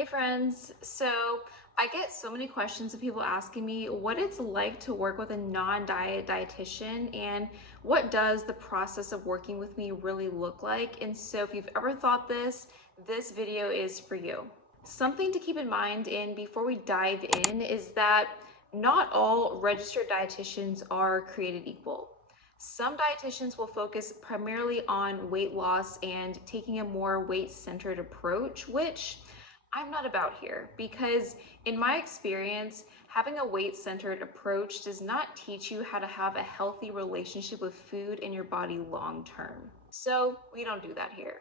Hey friends, so I get so many questions of people asking me what it's like to work with a non-diet dietitian and what does the process of working with me really look like. And so if you've ever thought this video is for you. Something to keep in mind and before we dive in is that not all registered dietitians are created equal. Some dietitians will focus primarily on weight loss and taking a more weight-centered approach, which I'm not about here because, in my experience, having a weight centered approach does not teach you how to have a healthy relationship with food in your body long term. So, we don't do that here.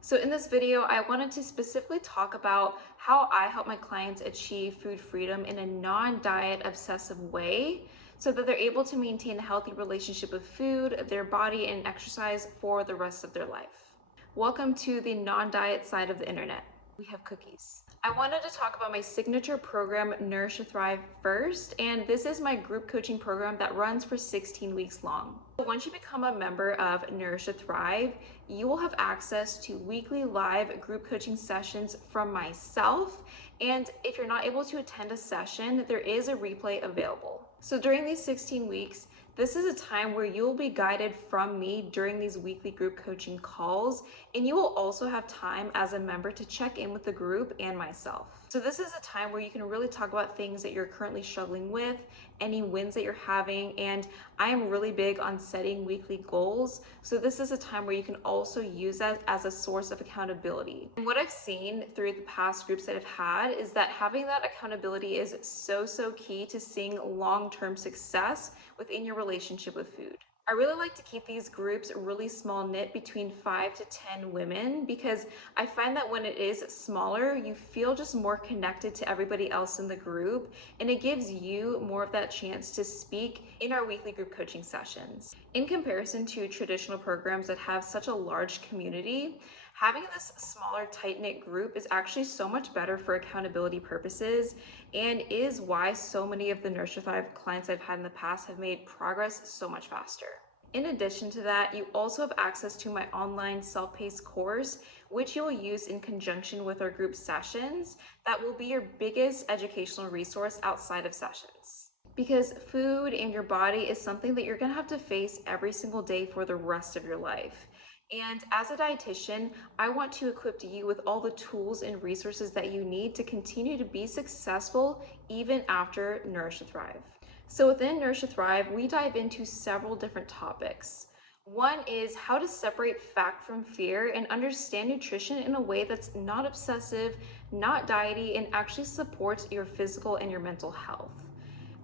So, in this video, I wanted to specifically talk about how I help my clients achieve food freedom in a non diet obsessive way so that they're able to maintain a healthy relationship with food, their body, and exercise for the rest of their life. Welcome to the non diet side of the internet. We have cookies. I wanted to talk about my signature program, Nurisha Thrive, first, and this is my group coaching program that runs for 16 weeks long. Once you become a member of Nurisha Thrive, you will have access to weekly live group coaching sessions from myself, and if you're not able to attend a session, there is a replay available. So during these 16 weeks, this is a time where you'll be guided from me during these weekly group coaching calls, and you will also have time as a member to check in with the group and myself. So this is a time where you can really talk about things that you're currently struggling with, any wins that you're having, and I am really big on setting weekly goals. So this is a time where you can also use that as a source of accountability. And what I've seen through the past groups that I've had is that having that accountability is so key to seeing long-term success within your relationship with food. I really like to keep these groups really small knit between 5 to 10 women because I find that when it is smaller, you feel just more connected to everybody else in the group, and it gives you more of that chance to speak in our weekly group coaching sessions. In comparison to traditional programs that have such a large community, having this smaller tight-knit group is actually so much better for accountability purposes and is why so many of the Nurisha Thrive clients I've had in the past have made progress so much faster. In addition to that, you also have access to my online self-paced course, which you'll use in conjunction with our group sessions that will be your biggest educational resource outside of sessions. Because food and your body is something that you're gonna have to face every single day for the rest of your life. And as a dietitian, I want to equip you with all the tools and resources that you need to continue to be successful even after Nourish Thrive. So within Nourish Thrive, we dive into several different topics. One is how to separate fact from fear and understand nutrition in a way that's not obsessive, not diety, and actually supports your physical and your mental health.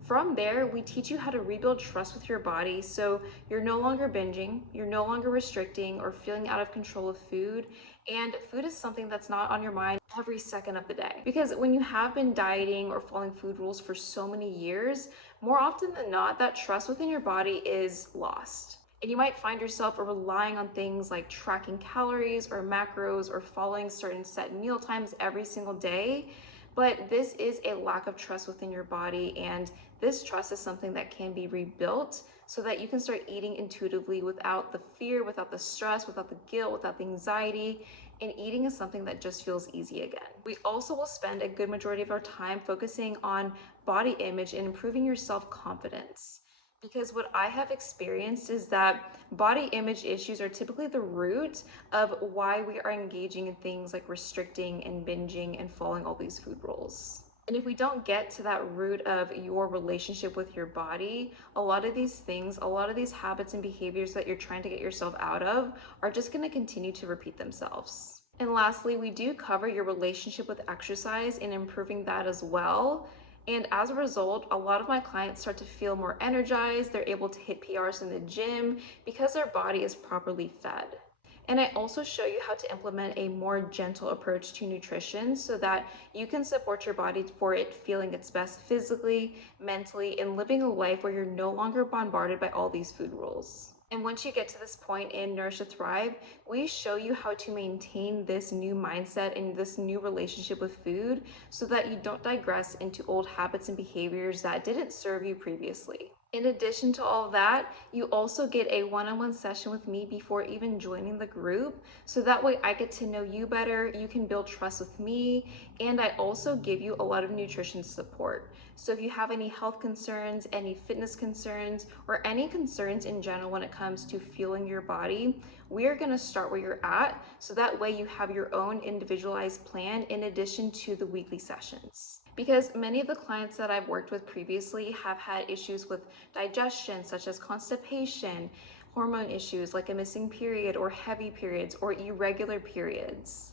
From there, we teach you how to rebuild trust with your body so you're no longer binging, you're no longer restricting or feeling out of control of food, and food is something that's not on your mind every second of the day. Because when you have been dieting or following food rules for so many years, more often than not, that trust within your body is lost. And you might find yourself relying on things like tracking calories or macros or following certain set meal times every single day. But this is a lack of trust within your body, and this trust is something that can be rebuilt so that you can start eating intuitively without the fear, without the stress, without the guilt, without the anxiety, and eating is something that just feels easy again. We also will spend a good majority of our time focusing on body image and improving your self-confidence. Because what I have experienced is that body image issues are typically the root of why we are engaging in things like restricting and binging and following all these food rules. And if we don't get to that root of your relationship with your body, a lot of these things, a lot of these habits and behaviors that you're trying to get yourself out of are just going to continue to repeat themselves. And lastly, we do cover your relationship with exercise and improving that as well. And as a result, a lot of my clients start to feel more energized. They're able to hit PRs in the gym because their body is properly fed. And I also show you how to implement a more gentle approach to nutrition so that you can support your body for it feeling its best physically, mentally, and living a life where you're no longer bombarded by all these food rules. And once you get to this point in Nourish Thrive, we show you how to maintain this new mindset and this new relationship with food so that you don't digress into old habits and behaviors that didn't serve you previously. In addition to all of that, you also get a one-on-one session with me before even joining the group. So that way I get to know you better, you can build trust with me, and I also give you a lot of nutrition support. So if you have any health concerns, any fitness concerns, or any concerns in general when it comes to fueling your body, we are gonna start where you're at. So that way you have your own individualized plan in addition to the weekly sessions. Because many of the clients that I've worked with previously have had issues with digestion, such as constipation, hormone issues like a missing period or heavy periods or irregular periods.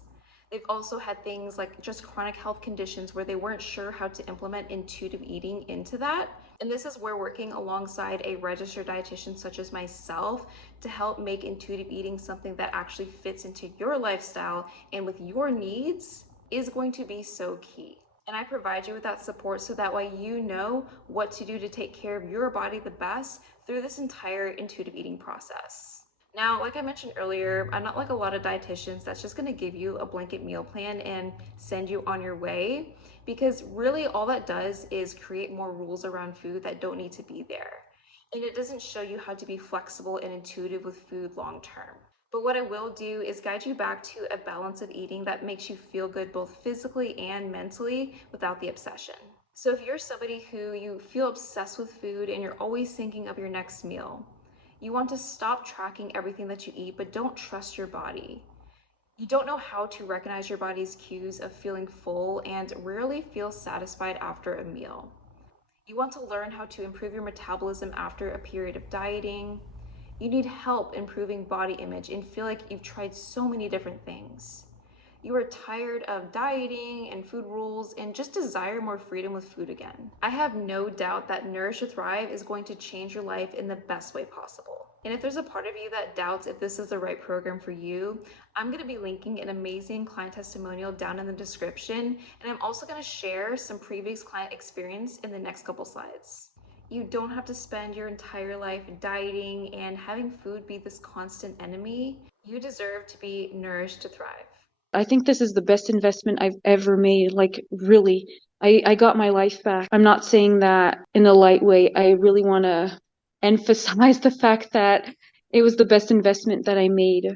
They've also had things like just chronic health conditions where they weren't sure how to implement intuitive eating into that. And this is where working alongside a registered dietitian such as myself to help make intuitive eating something that actually fits into your lifestyle and with your needs is going to be so key. And I provide you with that support so that way you know what to do to take care of your body the best through this entire intuitive eating process. Now, like I mentioned earlier, I'm not like a lot of dietitians that's just gonna give you a blanket meal plan and send you on your way, because really all that does is create more rules around food that don't need to be there. And it doesn't show you how to be flexible and intuitive with food long term. But what I will do is guide you back to a balance of eating that makes you feel good both physically and mentally without the obsession. So if you're somebody who you feel obsessed with food and you're always thinking of your next meal, you want to stop tracking everything that you eat but don't trust your body. You don't know how to recognize your body's cues of feeling full and rarely feel satisfied after a meal. You want to learn how to improve your metabolism after a period of dieting. You need help improving body image and feel like you've tried so many different things. You are tired of dieting and food rules and just desire more freedom with food again. I have no doubt that Nurisha Thrive is going to change your life in the best way possible. And if there's a part of you that doubts if this is the right program for you, I'm going to be linking an amazing client testimonial down in the description. And I'm also going to share some previous client experience in the next couple slides. You don't have to spend your entire life dieting and having food be this constant enemy. You deserve to be nourished to thrive. I think this is the best investment I've ever made. Like, really, I got my life back. I'm not saying that in a light way. I really want to emphasize the fact that it was the best investment that I made.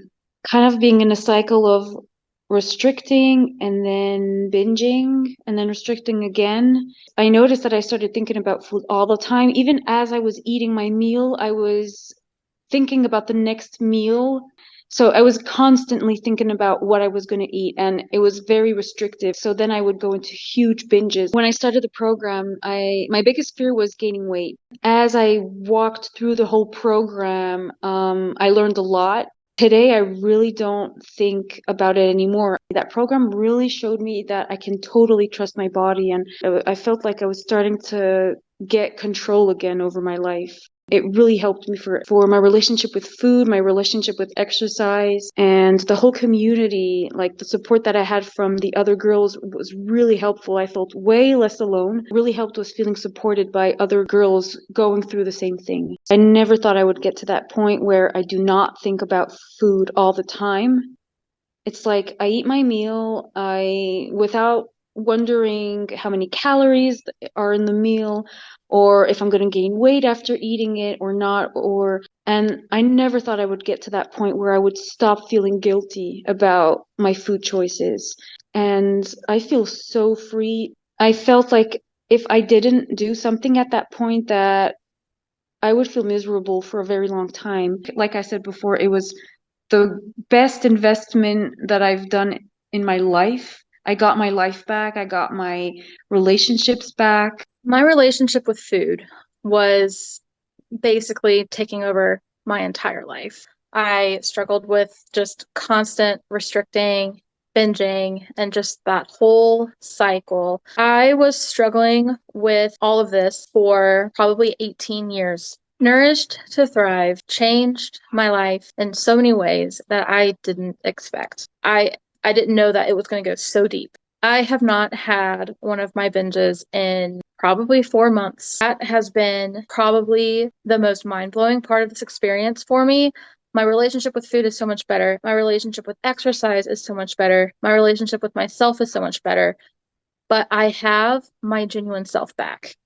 Kind of being in a cycle of restricting and then binging and then restricting again. I noticed that I started thinking about food all the time. Even as I was eating my meal, I was thinking about the next meal. So I was constantly thinking about what I was going to eat, and it was very restrictive. So then I would go into huge binges. When I started the program, my biggest fear was gaining weight. As I walked through the whole program, I learned a lot. Today, I really don't think about it anymore. That program really showed me that I can totally trust my body, and I felt like I was starting to get control again over my life. It really helped me for my relationship with food, my relationship with exercise, and the whole community. Like, the support that I had from the other girls was really helpful. I felt way less alone. Really helped was feeling supported by other girls going through the same thing. I never thought I would get to that point where I do not think about food all the time. It's like I eat my meal, without wondering how many calories are in the meal, or if I'm going to gain weight after eating it or not, and I never thought I would get to that point where I would stop feeling guilty about my food choices. And I feel so free. I felt like if I didn't do something at that point, that I would feel miserable for a very long time. Like I said before, it was the best investment that I've done in my life. I got my life back. I got my relationships back. My relationship with food was basically taking over my entire life. I struggled with just constant restricting, binging, and just that whole cycle. I was struggling with all of this for probably 18 years. Nourished to Thrive changed my life in so many ways that I didn't expect. I didn't know that it was going to go so deep. I have not had one of my binges in probably 4 months. That has been probably the most mind-blowing part of this experience for me. My relationship with food is so much better. My relationship with exercise is so much better. My relationship with myself is so much better. But I have my genuine self back.